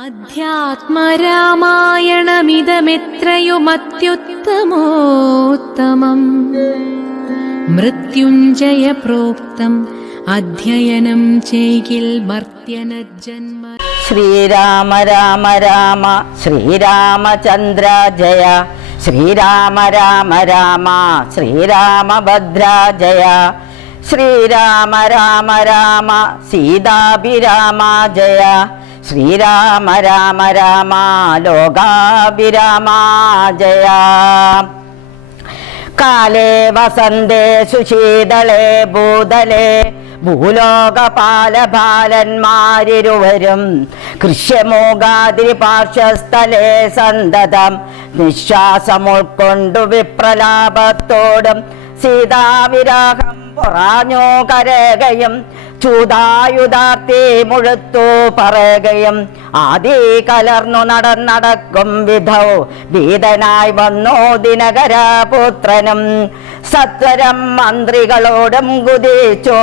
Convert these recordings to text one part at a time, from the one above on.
അധ്യാത്മരാമായണമിതമെത്രയുമത്യുത്തമോത്തമം മൃത്യുഞ്ജയ പ്രോക്തം അധ്യയനം ചെയ്കിൽ മർത്യനജന്മ. ശ്രീരാമ രാമ രാമ ശ്രീരാമചന്ദ്ര ജയ, ശ്രീരാമ രാമ രാമ ശ്രീരാമഭദ്ര ജയ, ശ്രീരാമ രാമ രാമ സീതാഭിരാമ ജയ, ശ്രീരാമ രാമ രാമ ലോകാഭിരാമ ജയ. കാലേ വസന്തേ സുശീതളേ ഭൂതലേ ഭൂലോകപാലപാലന്മാരിരുവരും കൃഷ്യമൂകാതിരി പാർശ്വസ്ഥലേ സന്തതം നിശ്വാസം ഉൾക്കൊണ്ടു വിപ്രലാപത്തോടും സീതാവിരാഹം പൊറാഞ്ഞു കരകയും ചൂതായുധാർത്തി മുഴുത്തു പറയുകയും ആദി കലർന്നു നടക്കും വിധൗ ഭീതനായി വന്നു ദിനകരപുത്രനും സത്വരം മന്ത്രികളോടും കുതിച്ചു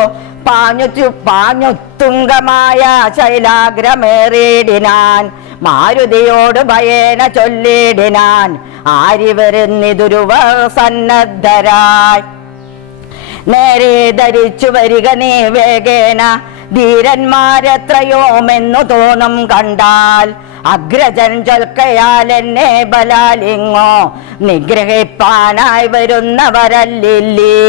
പാഞ്ഞുത്തുംഗമായ ശൈലാഗ്രമേറിയിടിനാൻ. മാരുതിയോട് ഭയേന ചൊല്ലിടിനാൻ, ആരിവരുന്നിതുരുവർ സന്നദ്ധരായി. നേരെ ധരിച്ചു വരിക നീ വേഗേന, ധീരന്മാരെത്രയോമെന്നു തോന്നും കണ്ടാൽ. അഗ്രജൻ ചൊൽക്കയാൽ എന്നെ ബലാലിങ്ങോ നിഗ്രഹിപ്പാനായി വരുന്നവരല്ലില്ലേ.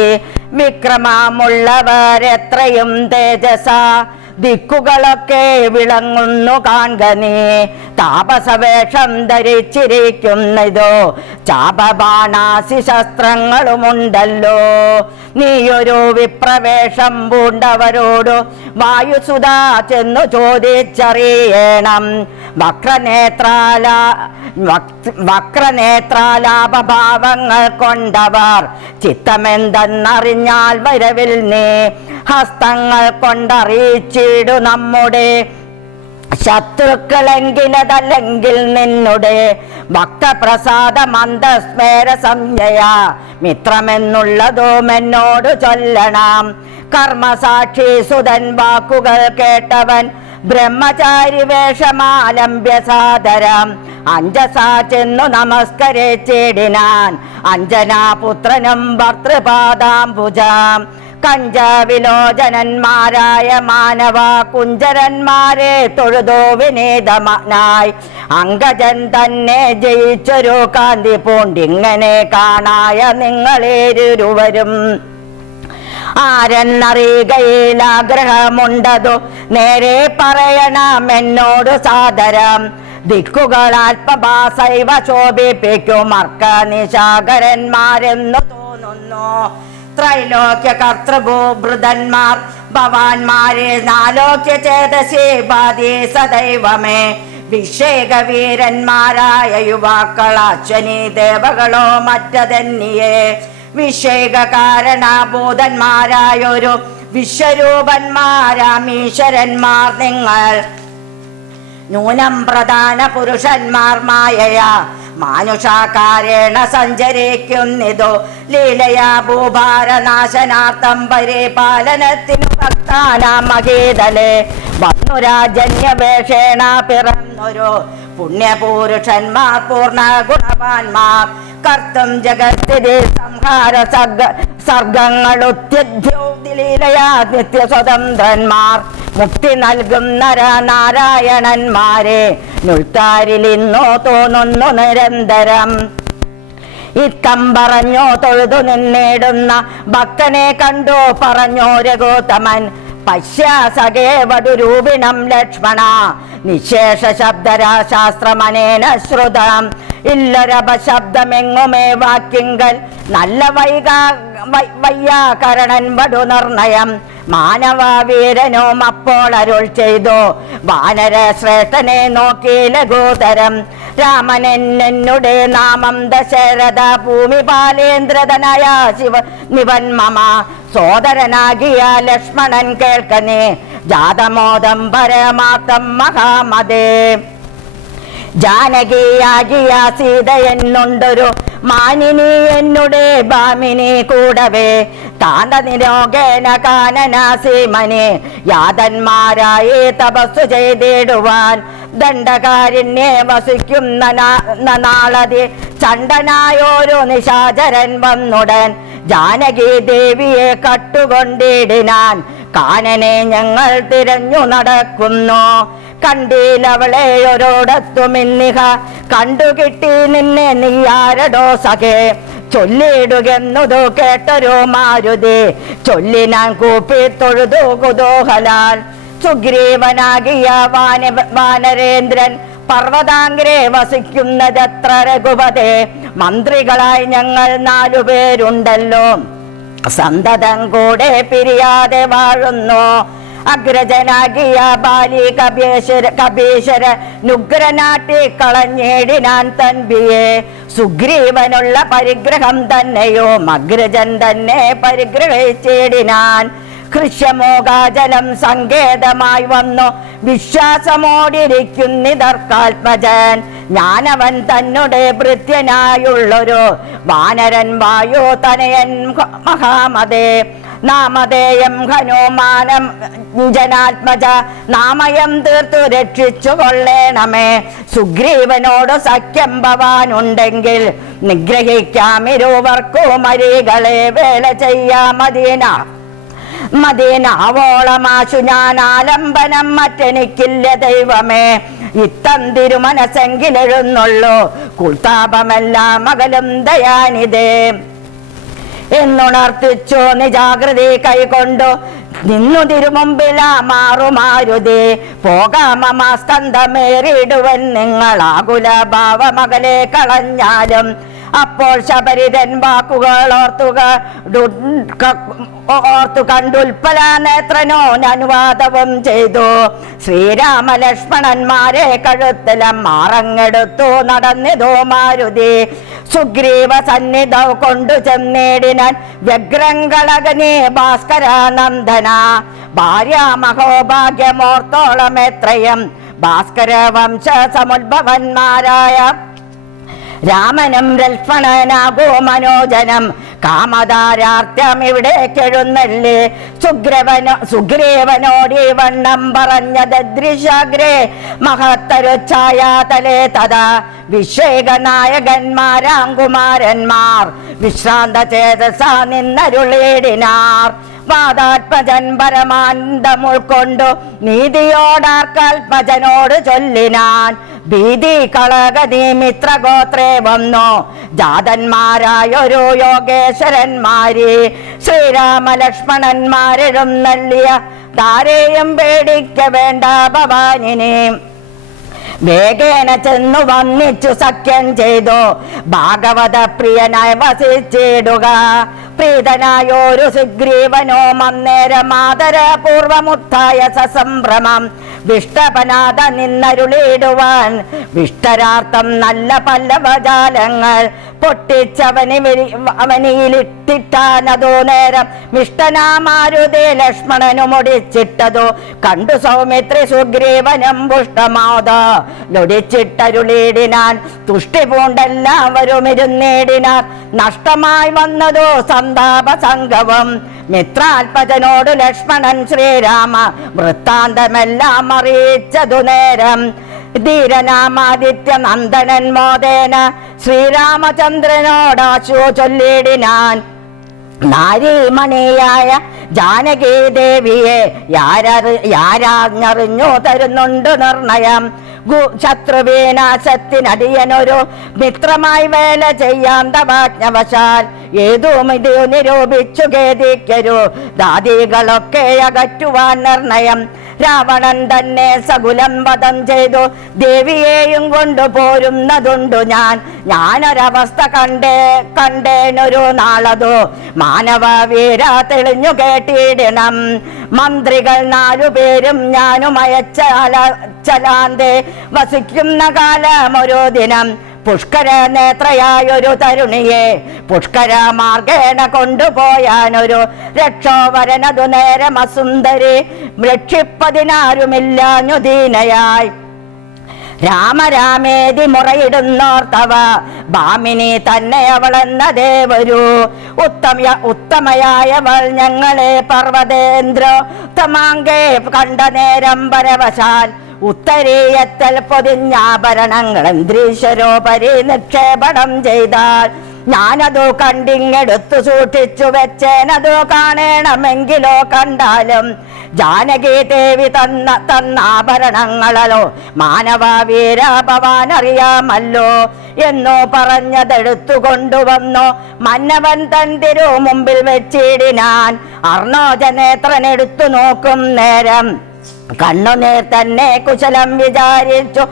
വിക്രമമുള്ളവരെത്രയും തേജസ, ദിക്കുകളൊക്കെ വിളങ്ങുന്നു കാൺക നീ. താപസവേഷം ധരിച്ചിരിക്കുന്നതോ ചാപബാണാസി ശസ്ത്രങ്ങളുമുണ്ടല്ലോ. നീയൊരു വിപ്രവേഷം പൂണ്ടവരോടു വായുസുതാ ചെന്നു ചോദിച്ചറിയണം. വക്രനേത്രാലാപഭാവങ്ങൾ കൊണ്ടവർ ചിത്തമെന്തെന്നറിഞ്ഞാൽ വരവിൽ നീ ഹസ്തങ്ങൾ കൊണ്ടറിയിച്ചിടു നമ്മുടെ ശത്രുക്കളെങ്കിലതല്ലെങ്കിൽ നിന്നുടെ ഭക്തപ്രസാദ മന്ദസ്മേര സംജ്ഞയ മിത്രമെന്നുള്ളതും എന്നോട് ചൊല്ലണം. കർമ്മസാക്ഷി സുതൻ വാക്കുകൾ കേട്ടവൻ ബ്രഹ്മചാരി വേഷമാലംബ്യ സാദരം അഞ്ജസാ ചെന്നു നമസ്കരിച്ചിടിനാൻ. അഞ്ജനാപുത്രനും ഭർത്തൃപാദാംബുജം കഞ്ചവിലോചനന്മാരായ മാനവ കുഞ്ചരന്മാരെ തൊഴുതോ വിനീതമനായി. അങ്കജൻ തന്നെ ജയിച്ചൊരു കാന്തി പൂണ്ടിങ്ങനെ കാണായ നിങ്ങളേരുവരും ആരെന്നറിയുകയിൽ ആഗ്രഹമുണ്ടതു നേരെ പറയണം എന്നോട് സാദരം. ദിക്കുകൾ അല്പഭാസൈവ ശോഭിപ്പിക്കും അർക്കനിശാകരന്മാരെന്നു തോന്നുന്നു. ത്രൈലോക്യ കർത്തൃഭൂഭൃതന്മാർ ഭവാന്മാരെ നാലോക്യ ചേതസേ ബാധി സദൈവമേ. വിഷേകവീരന്മാരായ യുവാക്കൾ അശ്വനി ദേവകളോ മറ്റതന്യേ. വിഷേക കാരണഭൂതന്മാരായൊരു വിശ്വരൂപന്മാരാമീശ്വരന്മാർ നിങ്ങൾ. നൂനം പ്രധാന പുരുഷന്മാർ മായയാ മാനുഷാകാരേണ സഞ്ചരിക്കുന്നിതോ ലീലയാ ഭൂഭാരനാശനാർത്ഥം പരിപാലനത്തിനു ഭക്താനാം മഹീതലേ. വന്നുരാജന്യവേഷേണ പിറന്നൊരു പുണ്യപുരുഷന്മാർ പൂർണ്ണ ഗുണവാന്മാർ. കർത്തും ജഗത്തിരി സംഹാര സർഗങ്ങളുത്യദ്യോതിലീലയാ നിത്യസ്വതന്ത്രന്മാർ. മുക്തി നൽകും നരനാരായണന്മാരെ നുൽത്താരിലിന്നോ തോന്നുന്നു നിരന്തരം. ഇത്തം പറഞ്ഞോ തൊഴുതു നിന്നിടുന്ന ഭക്തനെ കണ്ടു പറഞ്ഞോ രഘുത്തമൻ. പശ്യാസകേവടുരൂപിണം ലക്ഷ്മണ നിശേഷ ശബ്ദരാശാസ്ത്രമനേന ശ്രുതം. ഇല്ലൊരപശബ്ദമെങ്ങുമേ വാക്കിങ്കൽ നല്ല വയ്യാകരണൻ വടു നിർണയം. മാനവ വീരനും അപ്പോൾ അരുൾ ചെയ്തു വാനര ശ്രേഷ്ഠനെ നോക്കി ലഘുതരം. രാമനെന്നുടെ നാമം ദശരഥ ഭൂമിപാലേന്ദ്രതനായ ശിവ നിവൻ മമ. സോദരനാകിയ ലക്ഷ്മണൻ കേൾക്കനേ ജാതമോദം പരമാർത്ഥം മഹാമതേ. ജാനകിയാകിയ സീത എന്നുണ്ടൊരു മാനിനി എന്നുടെ ഭാമിനി കൂടവേ. താണ്ട നിരോഗേന കാനനാസീമനെ യാതന്മാരായി തപസ്സു ചെയ്തിടുവാൻ ദണ്ഡകാരിണ്യെ വസിക്കുന്ന നാളതി ചണ്ടനായോരു നിശാചരൻ വന്നുടൻ ജാനകി ദേവിയെ കട്ടുകൊണ്ടിടിനാൻ. കാനനെ ഞങ്ങൾ തിരഞ്ഞു നടക്കുന്നു, കണ്ടീലവളെ ഒരോടത്തുമിന്നിഹ, കണ്ടുകിട്ടി നിന്നെ നീയാരടോ സഖേ, ചൊല്ലിയിടുകെന്നതു കേട്ടൊരു മാരുതി, ചൊല്ലിനാൻ കൂപ്പി തൊഴുതു കുതൂഹലാൽ. സുഗ്രീവനാകിയ വാനരേന്ദ്രൻ പർവ്വതാഗ്രേ വസിക്കുന്നതത്ര രഘുപതേ, മന്ത്രികളായി ഞങ്ങൾ 4 പേരുണ്ടല്ലോ, സന്തതം കൂടെ പിരിയാതെ വാഴുന്നു. അഗ്രജനാകിയ ബാലി കപീശ്വര നുഗ്രനാട്ടി കളഞ്ഞേടിനാൻ തൻപിയെ, സുഗ്രീവനുള്ള പരിഗ്രഹം തന്നെയും അഗ്രജൻ തന്നെ പരിഗ്രഹിച്ചേടിനാൻ. ഹൃഷ്യമോകാചലം സങ്കേതമായി വന്നു വിശ്വാസമോടിരിക്കുന്നിതർക്കാത്മജൻ, ഞാനവൻ തന്നുടെ ഭൃത്യനായുള്ളൊരു വാനരൻ വായു തനയൻ മഹാമതേ, നാമധേയം ഹനുമാനം ജനാത്മജ, നാമയം തീർത്തു രക്ഷിച്ചു കൊള്ളേണമേ. സുഗ്രീവനോട് സഖ്യം ഭവാനുണ്ടെങ്കിൽ നിഗ്രഹിക്കാമിരുവർക്കും അരികളെ വേല ചെയ്യാമദീന മദീനാവോളമാശു ഞാൻ ആലംബനം മറ്റെനിക്കില്ല ദൈവമേ, ഇത്തം തിരുമനസെങ്കിലെഴുന്നുള്ളൂ കുൽത്താപമെല്ലാം മകലും ദയാനിതേ എന്നുണർത്തിച്ചു നിജാകൃതി കൈകൊണ്ടു നിന്നു തിരുമുമ്പിലാ മാറുമാരുതി. പോകാമസ്കന്ധമേറിയിടുവൻ നിങ്ങളാകുല ഭാവമകലെ കളഞ്ഞാലും. അപ്പോൾ ശബരിതൻ വാക്കുകൾ ഓർത്തു കണ്ടുൽപ്പല നേത്രനോ അനുവാദവും ചെയ്തു. ശ്രീരാമലക്ഷ്മണന്മാരെ കഴുത്തിലും മാറങ്ങെടുത്തു നടന്നിതോ മാരുതി. സുഗ്രീവ സന്നിധം കൊണ്ടു ചെന്നേടിനാൻ വ്യഗ്രങ്ങളകനെ ഭാസ്കരാനന്ദന. ഭാര്യാമഹോഭാഗ്യമോർത്തോളം എത്രയും ഭാസ്കര വംശ സമുദ്ഭവന്മാരായ രാമനും ലക്ഷ്മണനാകോ മനോജനം കാമധാരാർത്ഥ്യം ഇവിടെ കെഴുന്നല്ലേ. സുഗ്രീവനോടി വണ്ണം പറഞ്ഞ ദൃശാഗ്രേ മഹത്തരുച്ഛായാതലേ തഥാ വിശ്വേക നായകന്മാരാങ്കുമാരന്മാർ വിശ്രാന്ത ചേതസ നിന്നരുളേടിനാർ. വാദാത്മജൻ പരമാനന്ദം ഉൾക്കൊണ്ടു നീതിയോടാർക്കൽപജനോട് ചൊല്ലിനാൻ. ഭീതി കളകതി മിത്രഗോത്രേ വന്നു ജാതന്മാരായൊരു യോഗേശ്വരന്മാരെ. ശ്രീരാമലക്ഷ്മണന്മാരെഴും നല്ലിയ താരെയും പേടിക്ക വേണ്ട ഭവാനിനെ. വേഗേന ചെന്നു വന്നിച്ചു സഖ്യം ചെയ്തു ഭാഗവത പ്രിയനായി വസിച്ചിടുക. പ്രീതനായോരു സുഗ്രീവനോ മന്നേരം ആദരപൂർവമുത്തായ സസംഭ്രമം വിഷ്ടപനാഥ നിന്നരുളിടുവാൻ. വിഷ്ടരാർത്ഥം നല്ല പല്ലവജാലങ്ങൾ പൊട്ടിച്ചവനിലിട്ടിട്ടാനതോ നേരം മിഷ്ടനാമാരുതേ ലക്ഷ്മണനു മുടിച്ചിട്ടതോ കണ്ടു സൗമിത്രി സുഗ്രീവനും പുഷ്ടമാത ലൊടിച്ചിട്ടരുളിടിനാൻ. തുഷ്ടി പൂണ്ടെല്ലാവരും ഇരുന്നേടിനാർ. നഷ്ടമായി വന്നതോ സന്താപ സംഗമം. മിത്രാൽപജനോട് ലക്ഷ്മണൻ ശ്രീരാമ വൃത്താന്തമെല്ലാം അറിയിച്ചതു നേരം. ധീരനാമാദിത്യ നന്ദനൻ മോദേന ശ്രീരാമചന്ദ്രനോടാശു ചൊല്ലിടിനാൻ. നാരീമണിയായ ജാനകി ദേവിയെ യാരാഞ്ഞറിഞ്ഞു തരുന്നുണ്ട് നിർണയം. ശത്രുവിനാശത്തിനടിയനൊരു മിത്രമായി വേല ചെയ്യാം തവാജ്ഞവശാൽ. ഏതും ഇത് നിരൂപിച്ചു ഖേദിക്കരു ദാദികളൊക്കെ അകറ്റുവാൻ നിർണയം. രാവണൻ തന്നെ സകുലം വധം ചെയ്തു ദേവിയെയും കൊണ്ടുപോരുന്നതുണ്ടു ഞാൻ. ഞാനൊരവസ്ഥ കണ്ടേനൊരു നാളതു മാനവ വീര തെളിഞ്ഞു കേട്ടിടണം. മന്ത്രികൾ 4 പേരും ഞാനും അയച്ചലാന്തേ വസിക്കുന്ന കാലമൊരു ദിനം. പുഷ്കര നേത്രയായൊരു തരുണിയെ പുഷ്കര മാർഗേണ കൊണ്ടുപോയാനൊരു രക്ഷോവരനതു നേരം അസുന്ദരി രക്ഷിപ്പതിനാരുമില്ലാഞ്ഞു ദീനയായി. രാമരാമേതി മുറയിടുന്നോർത്തവ ഭാമിനി തന്നെ അവളെന്നതേ വരൂ. ഉത്തമയായവൾ ഞങ്ങളെ പർവ്വതേന്ദ്ര തമാങ്കെ കണ്ട നേരം പരവശാൽ ഉത്തരീയത്തൽ പൊതിഞ്ഞാഭരണങ്ങളും ദ്രീശ്വരോപരി നിക്ഷേപണം ചെയ്താൽ ഞാനതു കണ്ടിങ്ങെടുത്തു സൂക്ഷിച്ചു വെച്ചേനതു കാണണമെങ്കിലോ കണ്ടാലും ജാനകി ദേവി തന്നാഭരണങ്ങളോ മാനവ വീര ഭവാൻ അറിയാമല്ലോ എന്നോ പറഞ്ഞതെടുത്തു കൊണ്ടുവന്നു മന്നവൻ തൻ തിരു മുമ്പിൽ വെച്ചിടിനാൻ. അർണോജനേത്രനെടുത്തു നോക്കും നേരം കണ്ണുനീർ തന്നെ കുശലം വിചാരിച്ചു.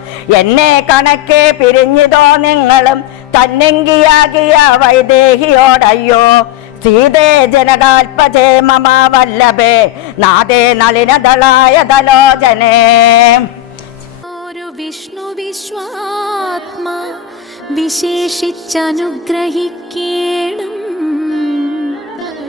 എന്നെ കണക്കെ പിരിഞ്ഞിതോ നിങ്ങളും തന്നെങ്കിയാകിയ വൈദേഹിയോടയ്യോ. സീതേ ജനകാൽപജേ മമ വല്ലഭേ നാദേ നളിനദളായ ദലോചനേ. ഒരു വിഷ്ണു വിശ്വാത്മാ വിശേഷിച്ചനുഗ്രഹിക്കേണം